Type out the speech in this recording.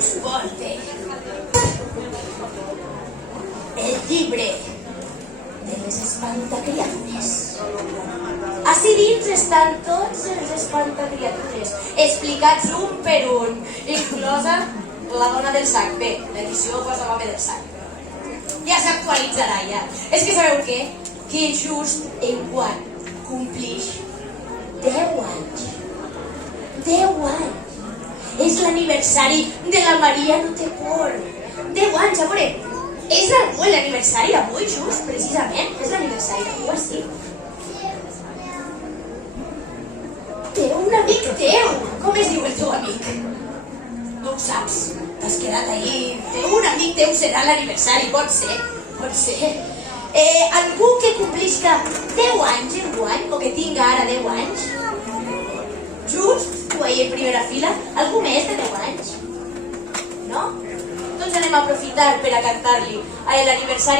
us porte el llibre de les espantacriatures. Ací dins estan tots els espantacriatures, explicats un per un, inclosa la dona del sac. Bé, l'edició posa l'home del sac. Ja s'actualitzarà, ja. És que sabeu què? Que just enguany complix 10 anys. 10 anys. És l'aniversari de la Maria no té por. 10 anys, a veure. És d'algú l'aniversari d'avui, just, precisament? És l'aniversari d'algú, sí? Té un amic teu. Com es diu el teu amic? No ho saps. T'has quedat ahí. Té un amic teu, serà l'aniversari. Pot ser, pot ser. Algú que complisca 10 anys enguany, o que tinga ara 10 anys, just, tu ahí en primera fila, algú més de 10 anys? No? Doncs anem a aprofitar per a cantar-li a l'aniversari